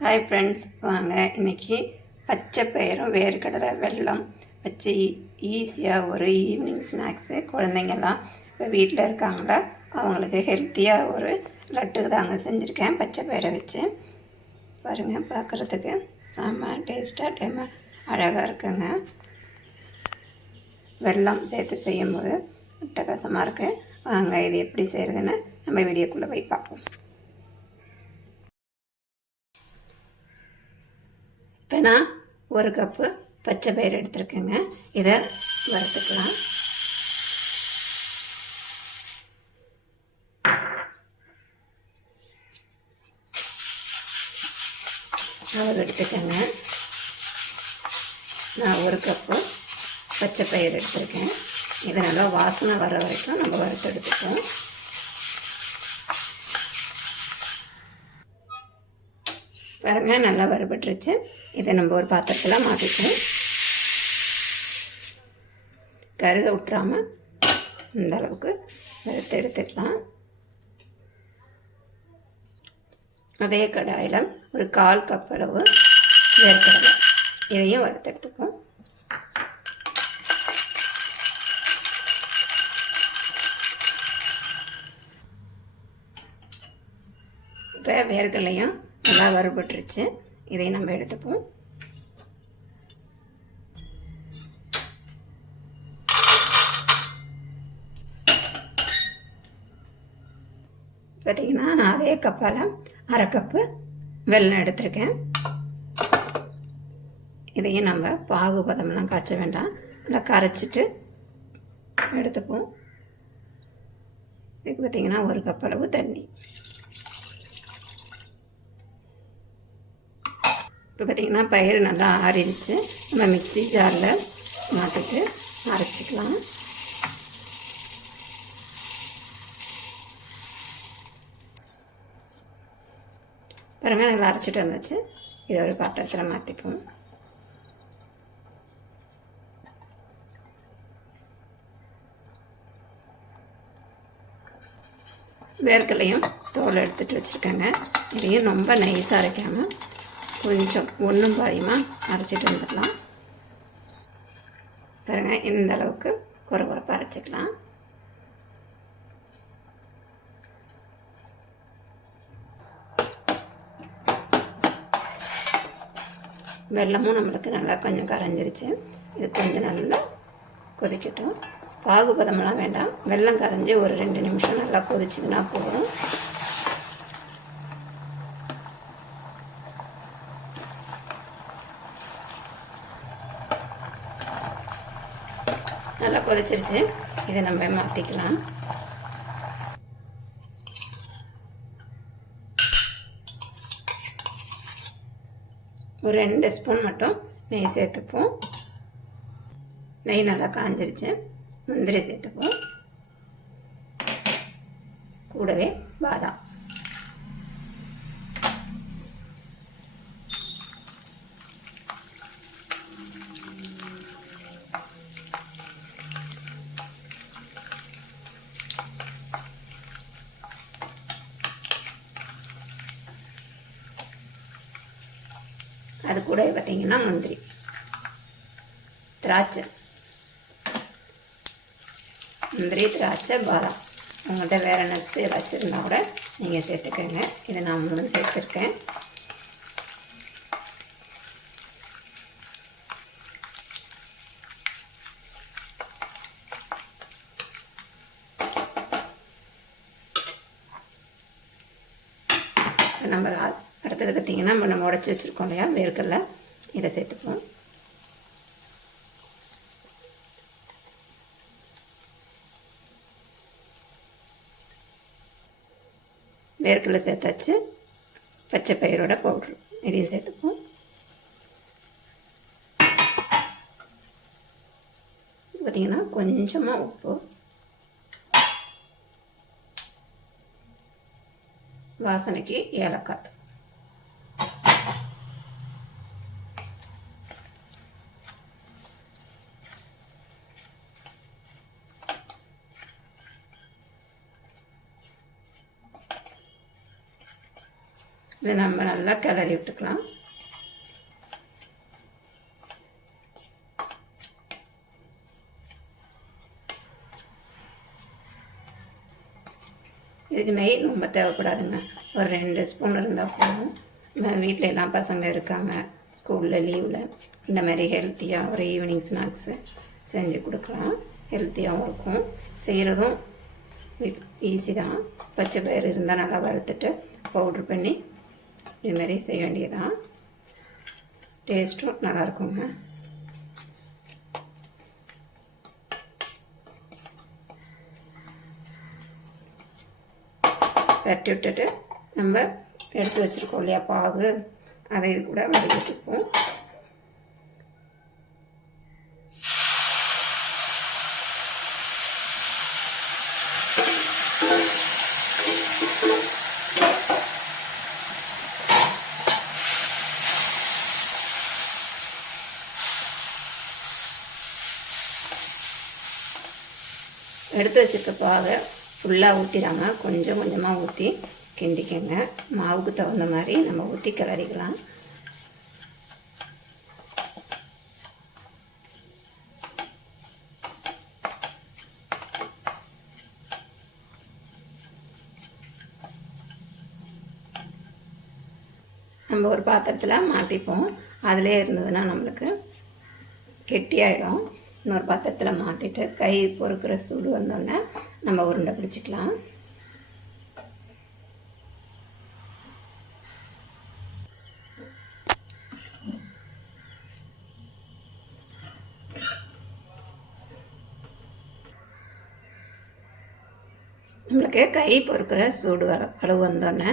Hi friends வாங்க. இன்றைக்கி பச்சை பயிரும் வேர்க்கடலை வெள்ளம் வச்சு ஈஸியாக ஒரு ஈவினிங் ஸ்நாக்ஸு குழந்தைங்கள்லாம் இப்போ வீட்டில் இருக்காங்களா அவங்களுக்கு ஹெல்த்தியாக ஒரு லட்டு தாங்க செஞ்சுருக்கேன் பச்சை பயிரை வச்சு. பாருங்கள் பார்க்குறதுக்கு செம்ம டேஸ்ட்டாக டைம அழகாக இருக்குங்க. வெள்ளம் சேர்த்து செய்யும்போது அட்டகாசமாக இருக்குது வாங்க இது எப்படி செய்கிறதுன்னு நம்ம வீடியோக்குள்ளே போய் பார்ப்போம். இப்போ நான் ஒரு கப்பு பச்சை பயிர் எடுத்துருக்கேங்க. இதை வறுத்துக்கலாம். அளவு எடுத்துக்கோங்க. நான் ஒரு கப்பு பச்சை பயிர் எடுத்திருக்கேன். இதை நல்லா வாசனை வர வரைக்கும் நம்ம வறுத்து எடுத்துக்கோம் பாருங்க நல்லா வறுபட்டுருச்சு. இதை நம்ம ஒரு பாத்திரத்தில் மாற்றிக்கணும் கருக விட்டுறாமல் இந்த அளவுக்கு வறுத்து எடுத்துக்கலாம். அதே கடாயில் ஒரு கால் கப் அளவு வேர்க்கடலை. இதையும் வறுத்து எடுத்துப்போம் இப்போ வேர்க்கடலையும் நல்லா வறுபட்டுருச்சு. இதையும் நம்ம எடுத்துப்போம். பார்த்திங்கன்னா நான் அதே கப்பால் அரை கப்பு வெல்லம் எடுத்திருக்கேன். இதையும் நம்ம பாகு பதம்லாம் காய்ச்ச வேண்டாம். நல்லா கரைச்சிட்டு எடுத்துப்போம். இதுக்கு பார்த்திங்கன்னா ஒரு கப் அளவு தண்ணி. இப்போ பார்த்திங்கன்னா பயிர் நல்லா ஆறிடுச்சு. நம்ம மிக்சி ஜாரில் மாற்றிட்டு அரைச்சிக்கலாம். பாருங்கள் நல்லா அரைச்சிட்டு வந்தாச்சு. இதை ஒரு பாத்திரத்தில் மாற்றிப்போம் வேர்க்கலையும் தோல் எடுத்துகிட்டு வச்சுருக்கேங்க. இதையும் ரொம்ப நைஸாக அரைக்காமல் கொஞ்சம் ஒன்றும் பாதியமாக அரைச்சிட்டு வந்துடலாம். பாருங்கள் இந்த அளவுக்கு குறை குறைப்பாக அரைச்சிக்கலாம். வெள்ளமும் நம்மளுக்கு நல்லா கொஞ்சம் கரைஞ்சிருச்சு. இது கொஞ்சம் நல்லா கொதிக்கட்டும். பாகுபதமெல்லாம் வேண்டாம். வெள்ளம் கரைஞ்சி ஒரு ரெண்டு நிமிஷம் நல்லா கொதிச்சுதுன்னா போதும். நல்லா கொதிச்சிருச்சு. இதை நம்ம மாற்றிக்கலாம் ஒரு ரெண்டு ஸ்பூன் மட்டும் நெய் சேர்த்துப்போம். நெய் நல்லா காஞ்சிருச்சு. முந்திரி சேர்த்துப்போம். கூடவே பாதாம். அது கூட பார்த்தீங்கன்னா முந்திரி. திராட்சை. முந்திரி திராட்சை பாதாம். உங்கள்கிட்ட வேறு நட்ஸ் ஏதாச்சும் இருந்தால் கூட நீங்கள் சேர்த்துக்கோங்க. இதை நான் மூணு சேர்த்துருக்கேன். நம்ம அடுத்தது பார்த்திங்கன்னா நம்ம உடச்சி வச்சுருக்கோம் இல்லையா? வேர்க்கடல இதை சேர்த்துப்போம். வேர்க்கடலை சேர்த்தாச்சு. பச்சை பயிரோட பவுட்ரு. இதையும் சேர்த்துப்போம். பார்த்திங்கன்னா கொஞ்சமாக உப்பு. வாசனைக்கு ஏலக்காய் இதை நம்ம நல்லா கிளறி விட்டுக்கலாம். இதுக்கு நெய் ரொம்ப தேவைப்படாதுங்க. ஒரு ரெண்டு ஸ்பூன் இருந்தால் போதும். வீட்டில் எல்லாம் பசங்க இருக்காங்க. ஸ்கூலில் லீவில். இந்த மாதிரி ஹெல்த்தியாக ஒரு ஈவினிங் ஸ்நாக்ஸு செஞ்சு கொடுக்கலாம். ஹெல்த்தியாகவும் இருக்கும். செய்கிறதும் ஈஸி தான். பச்சை பயிர் இருந்தால் நல்லா வறுத்துட்டு பவுட்ரு பண்ணி இதுமாரி செய்ய வேண்டியதான் டேஸ்ட்டும் நல்லாயிருக்குங்க பரட்டி விட்டுட்டு நம்ம எடுத்து வச்சுருக்கோம் இல்லையா பாகு. அதை இது கூட வடிகட்டிப்போம் எடுத்து வச்சுருக்க பாகை ஃபுல்லாக ஊற்றிடாம கொஞ்சம் கொஞ்சமாக ஊற்றி கிண்டிக்கங்க. மாவுக்கு தகுந்த மாதிரி நம்ம ஊற்றி கிளறிக்கலாம். நம்ம ஒரு பாத்திரத்தில் மாற்றிப்போம் அதிலே இருந்ததுன்னா நம்மளுக்கு கெட்டியாயிடும். இன்னொரு பாத்திரத்தில் மாற்றிட்டு கை பொறுக்கிற சூடு வந்தோடனே நம்ம உருண்டை பிடிச்சிக்கலாம். நம்மளுக்கு கை பொறுக்கிற சூடு வர அளவு வந்தோடனே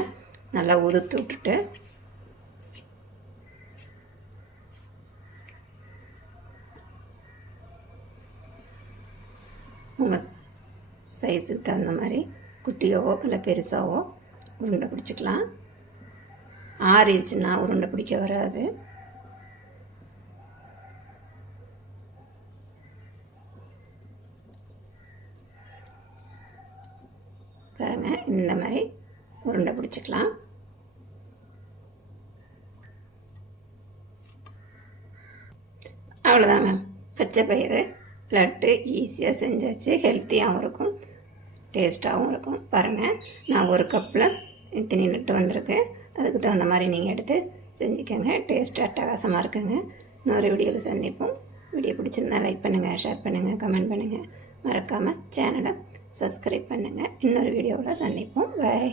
நல்லா உதுத்து விட்டுட்டு உங்கள் சைஸுக்கு தகுந்த மாதிரி குட்டியாவோ இல்லை பெருசாவோ உருண்டை பிடிச்சிக்கலாம். ஆறிடுச்சுன்னா உருண்டை பிடிக்க வராது. பாருங்கள் இந்த மாதிரி உருண்டை பிடிச்சிக்கலாம். அவ்வளோதாங்க பச்சை பயிறு. லட்டு ஈஸியாக செஞ்சாச்சு ஹெல்த்தியாகவும் இருக்கும் டேஸ்ட்டாகவும் இருக்கும். பாருங்கள் நான் ஒரு கப்பில் இத்தனை லட்டு வந்திருக்கேன் அதுக்கு தகுந்த மாதிரி நீங்கள் எடுத்து செஞ்சுக்கோங்க. டேஸ்ட் அட்டகாசமாக இருக்குங்க. இன்னொரு வீடியோவில் சந்திப்போம். வீடியோ பிடிச்சிருந்தா லைக் பண்ணுங்கள் ஷேர் பண்ணுங்கள் கமெண்ட் பண்ணுங்கள் மறக்காமல் சேனலை சப்ஸ்கிரைப் பண்ணுங்கள் இன்னொரு வீடியோவில் சந்திப்போம். பாய்